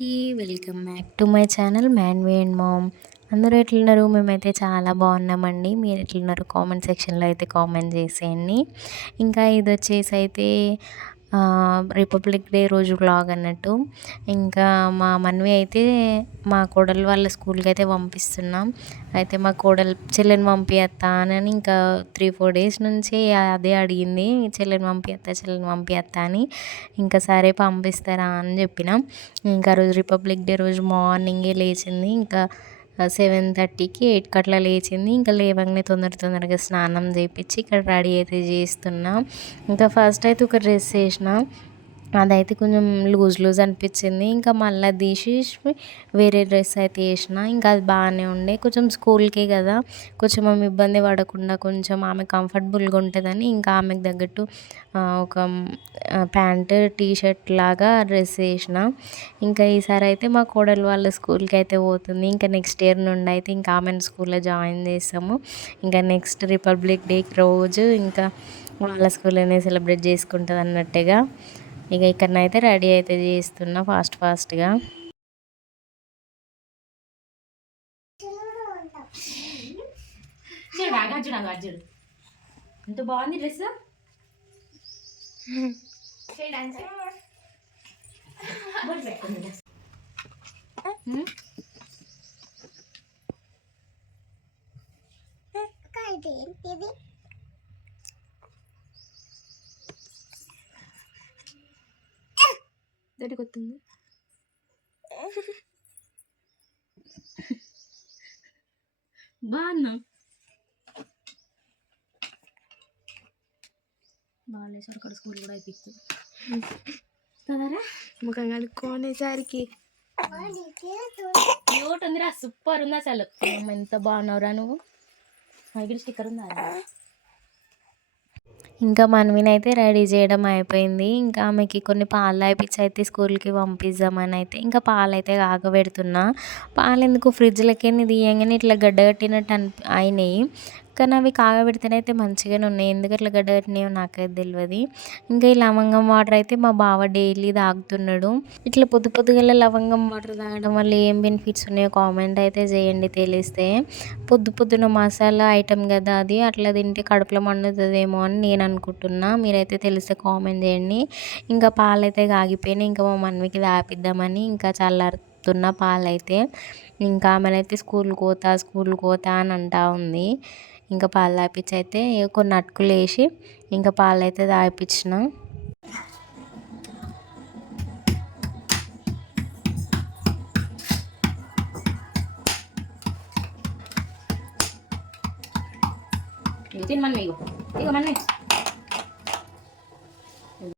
అందరికీ welcome back to my channel Manvi and mom. అందరూ ఎట్లున్నారు? మేమైతే చాలా బాగున్నామండి. మీరు ఎట్లున్నారు? కామెంట్ సెక్షన్లో అయితే కామెంట్ చేసేయండి. ఇంకా ఇది వచ్చేసి అయితే రిపబ్లిక్ డే రోజు వ్లాగ్ అన్నట్టు. ఇంకా మా మన్వి అయితే మా కోడలు వాళ్ళ స్కూల్కి అయితే పంపిస్తున్నాం. అయితే మా కోడలు చెల్లెని పంపిస్తా అని ఇంకా 3-4 డేస్ నుంచి అదే అడిగింది, చెల్లెని పంపిస్తా అని. ఇంకా సరే పంపిస్తారా అని చెప్పినాం. ఇంకా రోజు రిపబ్లిక్ డే రోజు మార్నింగే లేచింది. ఇంకా 7:30కి 8కి అట్లా లేచింది. ఇంకా లేవగానే తొందరగా స్నానం చేయించి ఇక్కడ రెడీ అయితే చేస్తున్నా. ఇంకా ఫస్ట్ అయితే ఒక డ్రెస్ వేసిన, అదైతే కొంచెం లూజ్ అనిపించింది. ఇంకా మళ్ళీ తీసేసి వేరే డ్రెస్ అయితే వేసిన. ఇంకా అది బాగానే ఉండే. కొంచెం స్కూల్కే కదా, కొంచెం ఆమె ఇబ్బంది పడకుండా కొంచెం ఆమె కంఫర్టబుల్గా ఉంటుందని ఇంకా ఆమెకు తగ్గట్టు ఒక ప్యాంటు టీషర్ట్ లాగా డ్రెస్ వేసిన. ఇంకా ఈసారి అయితే మా కోడలు వాళ్ళ స్కూల్కి అయితే పోతుంది. ఇంకా నెక్స్ట్ ఇయర్ నుండి అయితే ఇంకా ఆమెను స్కూల్లో జాయిన్ చేస్తాము. ఇంకా నెక్స్ట్ రిపబ్లిక్ డేకి రోజు ఇంకా వాళ్ళ స్కూల్లోనే సెలబ్రేట్ చేసుకుంటుంది అన్నట్టుగా. ఇక ఇక్కడనైతే రెడీ అయితే చేస్తున్నా ఫాస్ట్గా. ఎంత బాగుంది డ్రెస్. దొరికొస్తుంది బాగున్నా బాగాలేసారు. అక్కడ స్కూల్ కూడా అయిపోతుంది కదరా. ముఖం కలుపుకునేసరికి క్యూట్ ఉందిరా, సూపర్ ఉంది అసలు. ఎంత బాగున్నావురా నువ్వు. మైగిరి స్టిక్కర్ ఉందా? ఇంకా మనవినైతే రెడీ చేయడం అయిపోయింది. ఇంకా ఆమెకి కొన్ని పాలు తాగిపించి అయితే స్కూల్కి పంపిద్దామని అయితే ఇంకా పాలు అయితే కాగబెడుతున్నా. పాలు ఎందుకు ఫ్రిడ్జ్లకి తీయంగానే ఇట్లా గడ్డగట్టినట్టు అయినాయి. కానీ అవి కాగబెడితేనైతే మంచిగానే ఉన్నాయి. ఎందుకు అట్లా గడ్డగట్టినాయో నాకైతే తెలియదు. ఇంకా ఈ లవంగం వాటర్ అయితే మా బావ డైలీ తాగుతున్నాడు. ఇట్లా పొద్దుగల లవంగం వాటర్ తాగడం వల్ల ఏం బెనిఫిట్స్ ఉన్నాయో కామెంట్ అయితే చేయండి తెలిస్తే. పొద్దున మసాలా ఐటెం కదా అది, అట్లా తింటే కడుపులో మండుతుందేమో అని నేను అనుకుంటున్నా. మీరైతే తెలిస్తే కామెంట్ చేయండి. ఇంకా పాలు అయితే కాగిపోయినాయి. ఇంకా మా మమ్మీకి తాపిద్దామని ఇంకా చల్లారుతున్న పాలైతే. ఇంకా ఆమెనైతే స్కూల్కి పోతా అని అంటా ఉంది. ఇంకా పాలు తాపించి అయితే కొన్ని అటుకులు వేసి ఇంకా పాలు అయితే తాపించిన.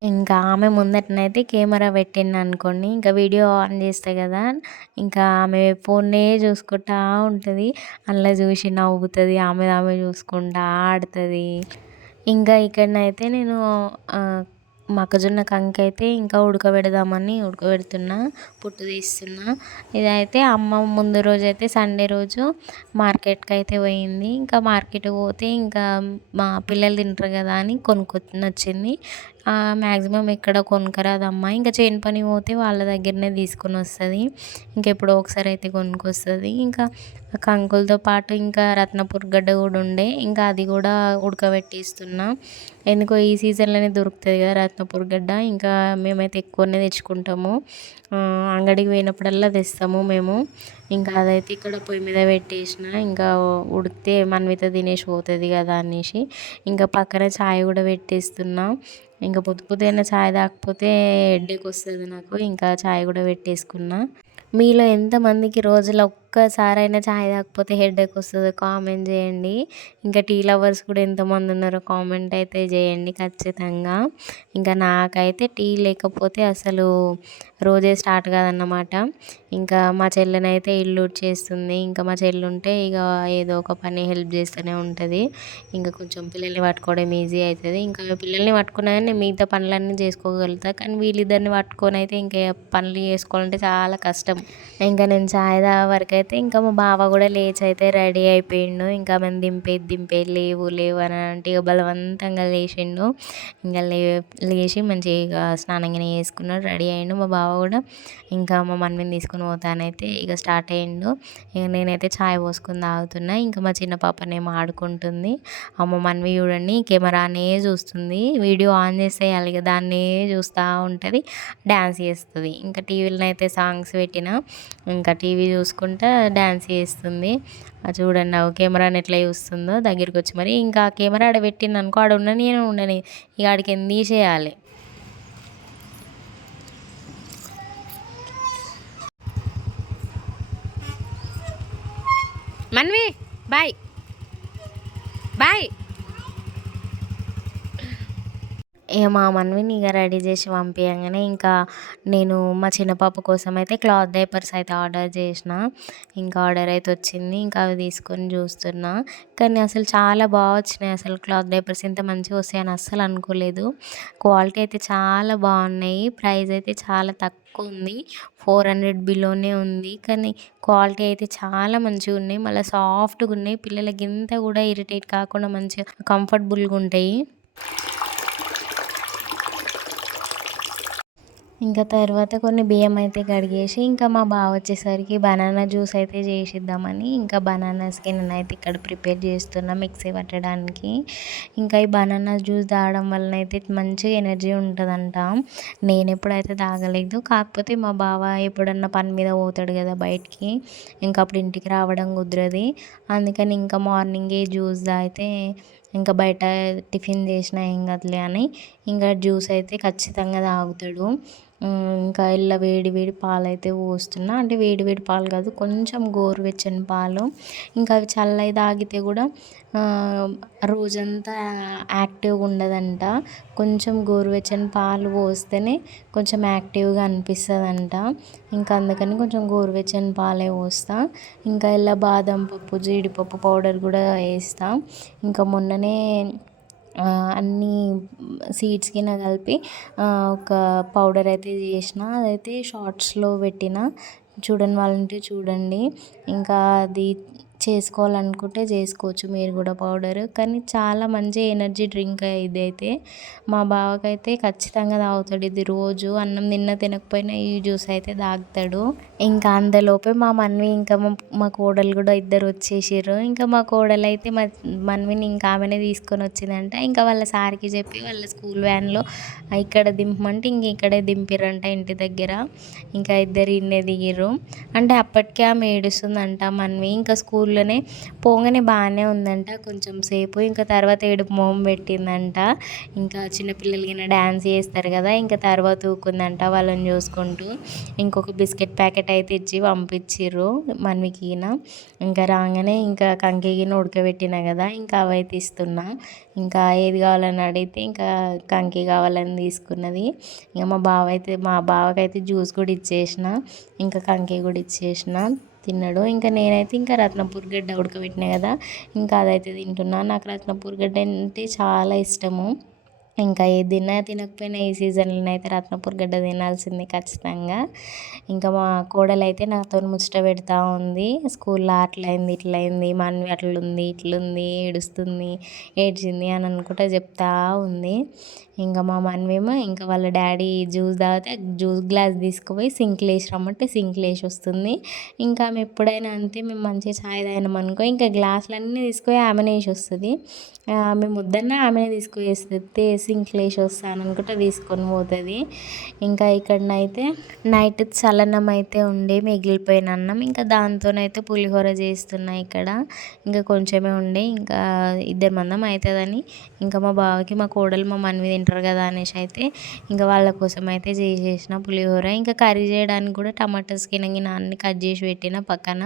ఇంకా ఆమె ముందటనైతే కెమెరా పెట్టింది అనుకోండి, ఇంకా వీడియో ఆన్ చేస్తే కదా, ఇంకా ఆమె ఫోన్నే చూసుకుంటా ఉంటుంది. అలా చూసి నవ్వుతుంది, ఆమె చూసుకుంటా ఆడుతుంది. ఇంకా ఇక్కడనైతే నేను మొక్కజొన్న కంకి అయితే ఇంకా ఉడకబెడుతున్నా, పుట్టు తీస్తున్నా. ఇదైతే అమ్మ ముందు రోజు అయితే సండే రోజు మార్కెట్కి అయితే పోయింది. ఇంకా మార్కెట్కి పోతే ఇంకా మా పిల్లలు తింటారు కదా అని కొనుక్కొని వచ్చింది. మ్యాక్సిమం ఎక్కడ కొనుక్కరాదమ్మ. ఇంకా చేను పని పోతే వాళ్ళ దగ్గరనే తీసుకొని వస్తుంది. ఇంకెప్పుడో ఒకసారి అయితే కొనుక్కొస్తుంది. ఇంకా కంకులతో పాటు ఇంకా రత్నపూర్ గడ్డ కూడా ఉండే, ఇంకా అది కూడా ఉడకబెట్టిస్తున్నా. ఎందుకో ఈ సీజన్లోనే దొరుకుతుంది కదా రత్నపూర్ గడ్డ. ఇంకా మేమైతే ఎక్కువనే తెచ్చుకుంటాము, అంగడికి పోయినప్పుడల్లా తెస్తాము మేము. ఇంకా అదైతే ఇక్కడ పొయ్యి మీద పెట్టేసిన. ఇంకా ఉడికితే మనమైతే తినేసి పోతుంది కదా అనేసి ఇంకా పక్కన ఛాయ్ కూడా పెట్టేస్తున్నా. ఇంకా పొద్దున ఛాయ్ తాగకపోతే హెడేక్ వస్తుంది నాకు. ఇంకా ఛాయ్ కూడా పెట్టేసుకున్నా. మీలో ఎంతమందికి రోజులో ఒక్కసారైనా ఛాయ్ తాగకపోతే హెడేక్ వస్తుందో కామెంట్ చేయండి. ఇంకా టీ లవర్స్ కూడా ఎంతమంది ఉన్నారో కామెంట్ అయితే చేయండి ఖచ్చితంగా. ఇంకా నాకైతే టీ లేకపోతే అసలు రోజే స్టార్ట్ కాదన్నమాట. ఇంకా మా చెల్లెనైతే ఇల్లు ఊడ్చేస్తుంది. ఇంకా మా చెల్లి ఉంటే ఇక ఏదో ఒక పని హెల్ప్ చేస్తూనే ఉంటుంది. ఇంకా కొంచెం పిల్లల్ని పట్టుకోవడం ఈజీ అవుతుంది. ఇంకా పిల్లల్ని పట్టుకున్నా కానీ మిగతా పనులన్నీ చేసుకోగలుగుతా. కానీ వీళ్ళిద్దరిని పట్టుకొని అయితే ఇంకా పనులు చేసుకోవాలంటే చాలా కష్టం. ఇంకా నేను ఛాయ్ వరకు అయితే ఇంకా మా బావ కూడా లేచి అయితే రెడీ అయిపోయిండు. ఇంకా ఆమెను దింపేది లేవు లేవు అని అంటే ఇక బలవంతంగా లేచిండు. ఇంకా లేచి మంచిగా స్నానం గిన చేసుకున్నాడు, రెడీ అయ్యిండు మా బావ కూడా. ఇంకా మా మమ్మీని తీసుకుని పోతానైతే ఇక స్టార్ట్ అయ్యిండు. ఇక నేనైతే ఛాయ్ పోసుకొని తాగుతున్నా. ఇంకా మా చిన్న పాపనేమో ఆడుకుంటుంది. అమ్మ మన్వి చూడండి కెమెరానే చూస్తుంది, వీడియో ఆన్ చేసేయాలి కదా దాన్నే చూస్తూ ఉంటుంది, డ్యాన్స్ చేస్తుంది. ఇంకా టీవీలో అయితే సాంగ్స్ పెట్టిన ఇంకా టీవీ చూసుకుంటా డ్యాన్స్ చేస్తుంది. చూడండి కెమెరాని ఎట్లా చూస్తుందో దగ్గరికి వచ్చి. మరి ఇంకా కెమెరా ఆడ పెట్టింది అనుకో, ఆడ ఉండని ఇక ఆడికి ఎందుకు తీసేయాలి. Manvi bye bye. ఇక మా మన్విని ఇక రెడీ చేసి పంపించగానే ఇంకా నేను మా చిన్న పాప కోసం అయితే క్లాత్ డైపర్స్ అయితే ఆర్డర్ చేసిన. ఇంకా ఆర్డర్ అయితే వచ్చింది. ఇంకా అవి తీసుకొని చూస్తున్నా. కానీ అసలు చాలా బాగా వచ్చినాయి. అసలు క్లాత్ డైపర్స్ ఇంత మంచిగా వస్తాయని అస్సలు అనుకోలేదు. క్వాలిటీ అయితే చాలా బాగున్నాయి. ప్రైస్ అయితే చాలా తక్కువ ఉంది, 400 బిలోనే ఉంది. కానీ క్వాలిటీ అయితే చాలా మంచిగా ఉన్నాయి, మళ్ళీ సాఫ్ట్గా ఉన్నాయి. పిల్లలకి ఇంత కూడా ఇరిటేట్ కాకుండా మంచిగా కంఫర్టబుల్గా ఉంటాయి. ఇంకా తర్వాత కొన్ని బియ్యం అయితే కడిగేసి ఇంకా మా బావ వచ్చేసరికి బనానా జ్యూస్ అయితే చేసిద్దామని ఇంకా బనానాస్కి నేనైతే ఇక్కడ ప్రిపేర్ చేస్తున్నా మిక్సీ పట్టడానికి. ఇంకా ఈ బనానా జ్యూస్ తాగడం వలన అయితే మంచిగా ఎనర్జీ ఉంటుందంట. నేను ఎప్పుడైతే తాగలేదు, కాకపోతే మా బావ ఎప్పుడన్నా పని మీద పోతాడు కదా బయటికి, ఇంకా అప్పుడు ఇంటికి రావడం కుదరదు. అందుకని ఇంకా మార్నింగే జ్యూస్ తాగితే ఇంకా బయట టిఫిన్ చేసినా ఏం కదలే అని ఇంకా జ్యూస్ అయితే ఖచ్చితంగా తాగుతాడు. ఇంకా ఇలా వేడి వేడి పాలు అయితే పోస్తున్నా. అంటే వేడి వేడి పాలు కాదు, కొంచెం గోరువెచ్చని పాలు. ఇంకా అవి చల్లవి తాగితే కూడా రోజంతా యాక్టివ్గా ఉండదంట. కొంచెం గోరువెచ్చని పాలు పోస్తేనే కొంచెం యాక్టివ్గా అనిపిస్తుందంట. ఇంకా అందుకని కొంచెం గోరువెచ్చని పాలే పోస్తా. ఇంకా ఇలా బాదం పప్పు జీడిపప్పు పౌడర్ కూడా వేస్తా. ఇంకా మొన్ననే అన్నీ సీడ్స్ కింద కలిపి ఒక పౌడర్ అయితే చేసిన, అదైతే షార్ట్స్లో పెట్టిన, చూడని వాళ్ళంటే చూడండి. ఇంకా అది చేసుకోవాలనుకుంటే చేసుకోవచ్చు మీరు కూడా పౌడర్. కానీ చాలా మంచి ఎనర్జీ డ్రింక్ ఇదైతే. మా బావకైతే ఖచ్చితంగా తాగుతాడు ఇది రోజు, అన్నం తినకపోయినా ఈ జ్యూస్ అయితే తాగుతాడు. ఇంకా అంతలోపే మా మన్వి ఇంకా మా కోడలు కూడా ఇద్దరు వచ్చేసారు. ఇంకా మా కోడలు అయితే మా మన్విని ఇంకా ఆమెనే తీసుకొని వచ్చిందంట. ఇంకా వాళ్ళ సార్కి చెప్పి వాళ్ళ స్కూల్ వ్యాన్లో ఇక్కడ దింపమంటే ఇంక ఇక్కడే దింపిరంట ఇంటి దగ్గర. ఇంకా ఇద్దరు ఇన్నే దిగిర్రు. అంటే అప్పటికే ఆమె ఏడుస్తుందంట మన్వి. ఇంకా స్కూల్లోనే పోగానే బాగానే ఉందంట కొంచెం సేపు, ఇంకా తర్వాత ఏడుపు మొహం పెట్టిందంట. ఇంకా చిన్నపిల్లలకి డ్యాన్స్ చేస్తారు కదా, ఇంకా తర్వాత ఊకుందంట వాళ్ళని చూసుకుంటూ. ఇంకొక బిస్కెట్ ప్యాకెట్ అయితే ఇచ్చి పంపించిర్రు మన్వికిన. ఇంకా రాగానే ఇంకా కంకిగిన ఉడకబెట్టిన కదా, ఇంకా అవైతే ఇస్తున్నా. ఇంకా ఏది కావాలని అడిగితే ఇంకా కంకి కావాలని తీసుకున్నది. ఇంకా మా బావకైతే జ్యూస్ కూడా ఇచ్చేసిన, ఇంకా కంకి కూడా ఇచ్చేసిన, తిన్నాడు. ఇంకా నేనైతే ఇంకా రత్నపూర్ గడ్డ ఉడకబెట్టినా కదా, ఇంకా అదైతే తింటున్నా. నాకు రత్నపూర్ గడ్డ అంటే చాలా ఇష్టము. ఇంకా ఏది తినకపోయినా ఈ సీజన్లో అయితే రత్నపూర్ గడ్డ తినాల్సిందే ఖచ్చితంగా. ఇంకా మా కోడలు అయితే నాతో ముచ్చట పెడతా ఉంది, స్కూల్లో అట్లయింది ఇట్లయింది, మన్వి అట్లుంది ఇట్లుంది, ఏడ్చింది అని అనుకుంటా చెప్తా ఉంది. ఇంకా మా మన్వేమో ఇంకా వాళ్ళ డాడీ జ్యూస్ తాగితే జ్యూస్ గ్లాస్ తీసుకుపోయి సింక్లో వేసి రమ్మంటే సింక్లో వేసి వస్తుంది. ఇంకా ఆమె ఎప్పుడైనా అంతే, మేము మంచిగా ఛాయ్ తాగినాం అనుకో ఇంకా గ్లాసులన్నీ తీసుకొని ఆమెనే వేసి వస్తుంది. మేము వద్దన్నా ఆమెనే తీసుకువేస్తుంది, సింక్లో వేసి వస్తాను అనుకుంటే తీసుకొని పోతుంది. ఇంకా ఇక్కడనైతే నైట్ చల్లన్నం అయితే ఉండే మిగిలిపోయిన అన్నం, ఇంకా దాంతోనైతే పులిహోర చేస్తున్నా ఇక్కడ. ఇంకా కొంచెమే ఉండే, ఇంకా 2 మందం అవుతుందని ఇంకా మా బావకి మా కోడలు మా మన్వి తింటారు కదా అనేసి అయితే ఇంకా వాళ్ళ కోసం అయితే చేసేసిన పులిహోర. ఇంకా కర్రీ చేయడానికి కూడా టమాటాస్ గిన అన్ని కట్ చేసి పెట్టిన పక్కన.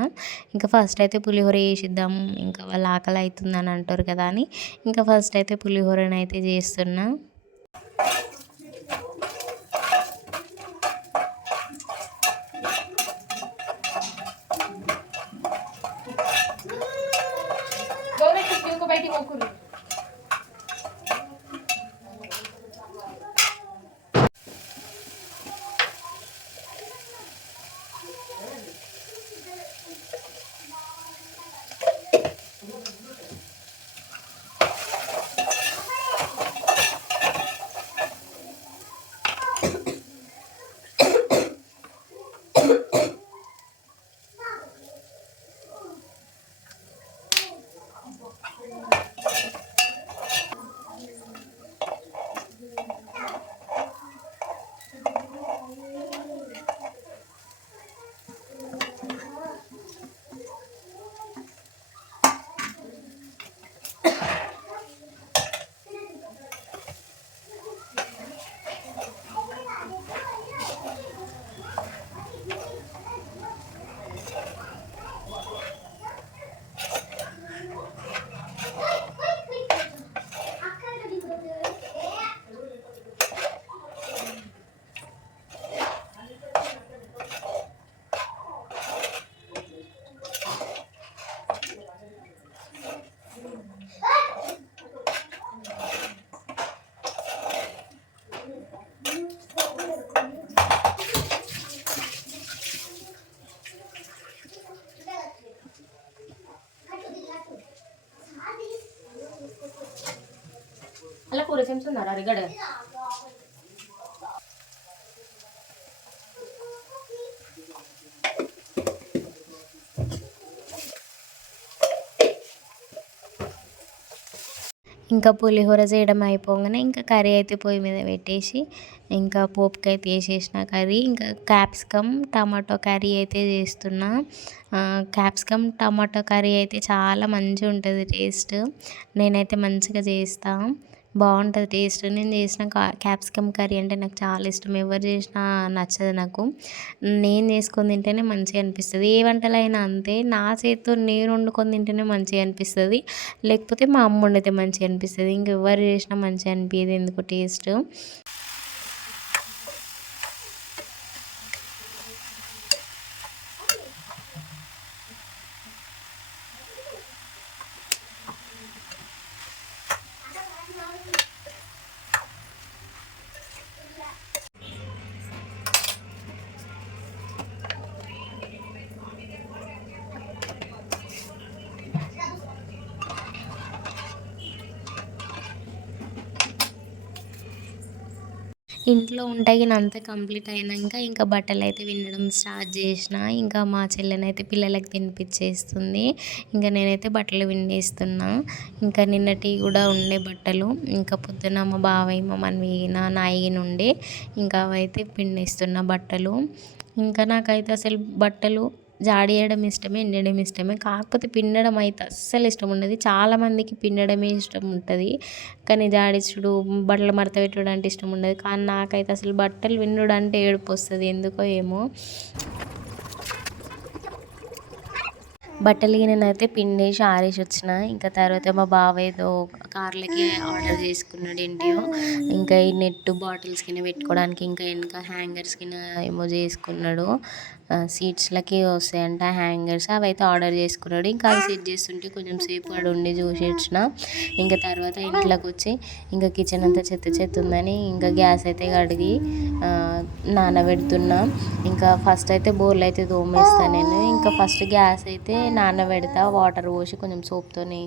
ఇంకా ఫస్ట్ అయితే పులిహోర చేసిద్దాం, ఇంకా వాళ్ళ ఆకలి అవుతుందని అంటారు కదా అని ఇంకా ఫస్ట్ అయితే పులిహోరని అయితే చేస్తున్నా. అలా కూర చెంచున్నారా అరిగడ ఇంకా పులిహోర చేయడం అయిపోగానే ఇంకా కర్రీ అయితే పొయ్యి మీద పెట్టేసి ఇంకా పోపుకి అయితే వేసేసిన కర్రీ ఇంకా క్యాప్సికమ్ టమాటో కర్రీ అయితే చేస్తున్నా. క్యాప్సికమ్ టమాటో కర్రీ అయితే చాలా మంచిగా ఉంటుంది టేస్ట్. నేనైతే మంచిగా చేస్తాను, బాగుంటుంది టేస్ట్. నేను చేసిన క్యాప్సికమ్ కర్రీ అంటే నాకు చాలా ఇష్టం. ఎవరు చేసినా నచ్చదు నాకు, నేను చేసుకొని తింటేనే మంచిగా అనిపిస్తుంది. ఏ వంటలైనా అంతే, నా చేతితో నేను వండుకొని తింటేనే మంచిగా అనిపిస్తుంది, లేకపోతే మా అమ్మ వండితే మంచిగా అనిపిస్తుంది. ఇంకెవ్వరు చేసినా మంచిగా అనిపించదు ఎందుకు టేస్ట్. ఇంట్లో ఉంటాయి అంతా కంప్లీట్ అయినాక ఇంకా బట్టలు అయితే వినడం స్టార్ట్ చేసిన. ఇంకా మా చెల్లెనైతే పిల్లలకి తినిపించేస్తుంది, ఇంకా నేనైతే బట్టలు విండేస్తున్నా. ఇంకా నిన్నటి కూడా ఉండే బట్టలు, ఇంకా పొద్దున మా బావయ్య మా మన్వీన నాయిన ఉండే, ఇంకా అవైతే పిండేస్తున్న బట్టలు. ఇంకా నాకైతే అసలు బట్టలు జాడేయడం ఇష్టమే, ఎండడం ఇష్టమే, కాకపోతే పిండడం అయితే అస్సలు ఇష్టం ఉండదు. చాలామందికి పిండడమే ఇష్టం ఉంటుంది, కానీ జాడించుడు బట్టలు మడత పెట్టుడు అంటే ఇష్టం ఉండదు. కానీ నాకైతే అసలు బట్టలు పిండుడు అంటే ఏడుపు వస్తుంది, ఎందుకో ఏమో. బట్టలు నేనైతే పిండేసి ఆరేసి వచ్చిన. ఇంకా తర్వాత మా బావ ఏదో కార్లకి ఆర్డర్ చేసుకున్నాడు ఏంటియో, ఇంకా ఈ నెట్ బాటిల్స్ కింద పెట్టుకోవడానికి, ఇంకా వెనక హ్యాంగర్స్ కింద ఏమో చేసుకున్నాడు. సీట్స్లకి వస్తాయంట హ్యాంగర్స్, అవి అయితే ఆర్డర్ చేసుకున్నాడు. ఇంకా అవి సెట్ చేస్తుంటే కొంచెం సేపు వాడు ఉండి చూసి వచ్చిన. ఇంకా తర్వాత ఇంట్లోకి వచ్చి ఇంకా కిచెన్ అంతా చెత్త చెత్త ఉందని ఇంకా గ్యాస్ అయితే కడిగి నానబెడుతున్నా. ఇంకా ఫస్ట్ అయితే బోర్లు అయితే తోమేస్తాను నేను. ఇంకా ఫస్ట్ గ్యాస్ అయితే నానబెడతా, వాటర్ పోసి కొంచెం సోప్తోని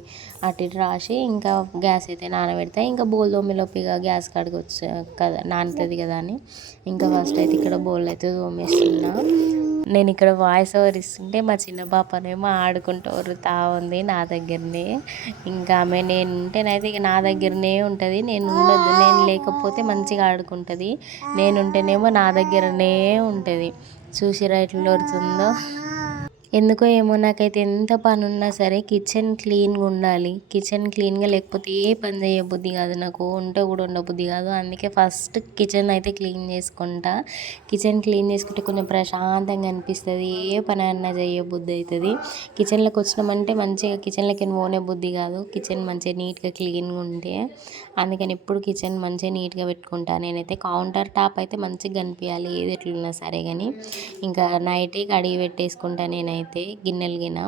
అటు ఇటు రాసి ఇంకా గ్యాస్ అయితే నానబెడతా. ఇంకా బోల్ తోమేలోపు ఇక గ్యాస్ కాడికి వచ్చి కదా నానుతుంది కదా అని ఇంకా ఫస్ట్ అయితే ఇక్కడ బోల్ అయితే తోమేస్తున్నా. నేను ఇక్కడ వాయిస్ ఓవర్ ఇస్తుంటే మా చిన్న పాపనేమో ఆడుకుంటూ వరుతా ఉంది నా దగ్గరనే. ఇంకా ఆమె నేను ఉంటేనైతే ఇక నా దగ్గరనే ఉంటుంది, నేను ఉండొద్దు, నేను లేకపోతే మంచిగా ఆడుకుంటుంది, నేను ఉంటేనేమో నా దగ్గరనే ఉంటుంది. చూసిరా ఎట్లా వరుతుందో. ఎందుకో ఏమో నాకైతే ఎంత పని ఉన్నా సరే కిచెన్ క్లీన్గా ఉండాలి. కిచెన్ క్లీన్గా లేకపోతే ఏ పని చేయబుద్ధి కాదు, నాకు వంట కూడా ఉండబుద్ధి కాదు. అందుకే ఫస్ట్ కిచెన్ అయితే క్లీన్ చేసుకుంటా. కిచెన్ క్లీన్ చేసుకుంటే కొంచెం ప్రశాంతంగా అనిపిస్తుంది, ఏ పని అన్నా చేయబుద్ధి అవుతుంది. కిచెన్లోకి వచ్చినామంటే మంచిగా కిచెన్లోకి పోనే బుద్ధి కాదు, కిచెన్ మంచిగా నీట్గా క్లీన్గా ఉంటే. అందుకని ఎప్పుడు కిచెన్ మంచిగా నీట్గా పెట్టుకుంటాను నేనైతే. కౌంటర్ టాప్ అయితే మంచిగా కనిపించాలి ఏది ఎట్లున్నా సరే, కానీ ఇంకా నైటే కడిగి పెట్టేసుకుంటా నేనైతే గిన్నెలు గిన్నె.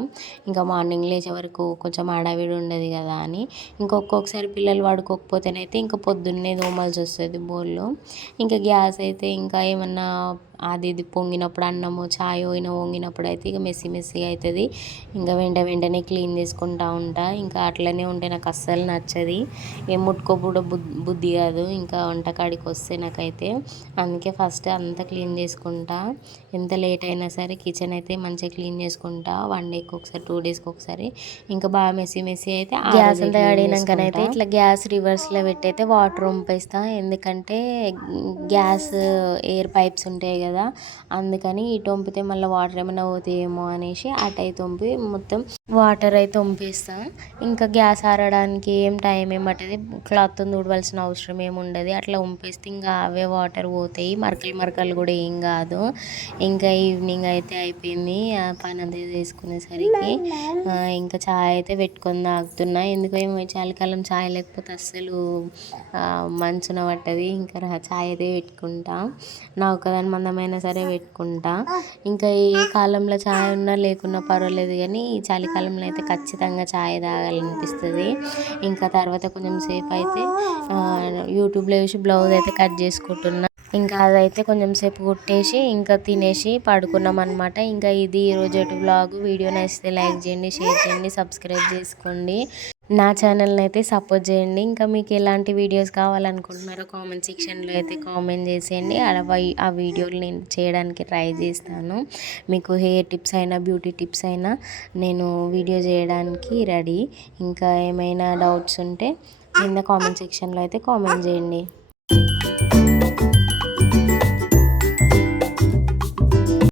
ఇంకా మార్నింగ్ లేచే వరకు కొంచెం హడావిడి ఉండదు కదా అని. ఇంకొకసారి పిల్లలు పడుకోకపోతేనైతే ఇంకా పొద్దున్నే తోమాల్సి వస్తుంది బోళ్ళు. ఇంకా గ్యాస్ అయితే ఇంకా ఏమన్నా అది ఇది పొంగినప్పుడు, అన్నము చాయ్ అయినా పొంగినప్పుడు అయితే ఇక మెస్సీ మెస్సీగా అవుతుంది. ఇంకా వెంటనే క్లీన్ చేసుకుంటూ ఉంటా. ఇంకా అట్లనే ఉంటే నాకు అస్సలు నచ్చది, ఏం ముట్టుకోబూడ బుద్ధి కాదు ఇంకా వంటకాడికి వస్తే నాకైతే. అందుకే ఫస్ట్ అంతా క్లీన్ చేసుకుంటా. ఎంత లేట్ అయినా సరే కిచెన్ అయితే మంచిగా క్లీన్ చేసుకుంటా. 1 డేకి ఒకసారి 2 డేస్కి ఒకసారి. ఇంకా బాగా మెస్సీ మెస్సీ అయితే గ్యాస్ అంతా కడిగినాకనైతే ఇట్లా గ్యాస్ రివర్స్లో పెట్టయితే వాటర్ వంపేస్తా. ఎందుకంటే గ్యాస్ ఎయిర్ పైప్స్ ఉంటాయి కదా, అందుకని ఇటు వంపితే మళ్ళీ వాటర్ ఏమైనా పోతాయేమో అనేసి అటైతే వంపి మొత్తం వాటర్ అయితే వంపేస్తా. ఇంకా గ్యాస్ ఆరడానికి ఏం టైం ఏం పట్టదు, క్లాత్తో తుడవలసిన అవసరం ఏమి ఉండదు. అట్లా వంపేస్తే ఇంకా అవే వాటర్ పోతాయి, మరకలు కూడా ఏం కాదు. ఇంకా ఈవినింగ్ అయితే అయిపోయింది ఆ పని అంతా చేసుకునేసరికి. ఇంకా చాయ్ అయితే పెట్టుకొని తాగుతున్నా. ఎందుకేమో చలికాలం చాయ్ లేకపోతే అస్సలు మంచున పట్టది. ఇంకా చాయ్ అయితే పెట్టుకుంటా, నా ఒకదాని మందమైనా సరే పెట్టుకుంటా. ఇంకా ఏ కాలంలో చాయ్ ఉన్నా లేకున్నా పర్వాలేదు, కానీ ఈ చలికాలంలో అయితే ఖచ్చితంగా చాయ్ తాగాలనిపిస్తుంది. ఇంకా తర్వాత కొంచెం సేపు అయితే యూట్యూబ్లో చూసి బ్లౌజ్ అయితే కట్ చేసుకుంటున్నా. ఇంకా అదైతే కొంచెం సేపు కుట్టేసి ఇంకా తినేసి పడుకున్నాం అనమాట. ఇంకా ఇది ఈరోజు వ్లాగ్. వీడియో నచ్చితే లైక్ చేయండి, షేర్ చేయండి, సబ్స్క్రైబ్ చేసుకోండి. నా ఛానల్ని అయితే సపోర్ట్ చేయండి. ఇంకా మీకు ఎలాంటి వీడియోస్ కావాలనుకుంటున్నారో కామెంట్ సెక్షన్లో అయితే కామెంట్ చేసేయండి. ఆ వీడియోలు నేను చేయడానికి ట్రై చేస్తాను. మీకు హెయిర్ టిప్స్ అయినా బ్యూటీ టిప్స్ అయినా నేను వీడియో చేయడానికి రెడీ. ఇంకా ఏమైనా డౌట్స్ ఉంటే కింద కామెంట్ సెక్షన్లో అయితే కామెంట్ చేయండి.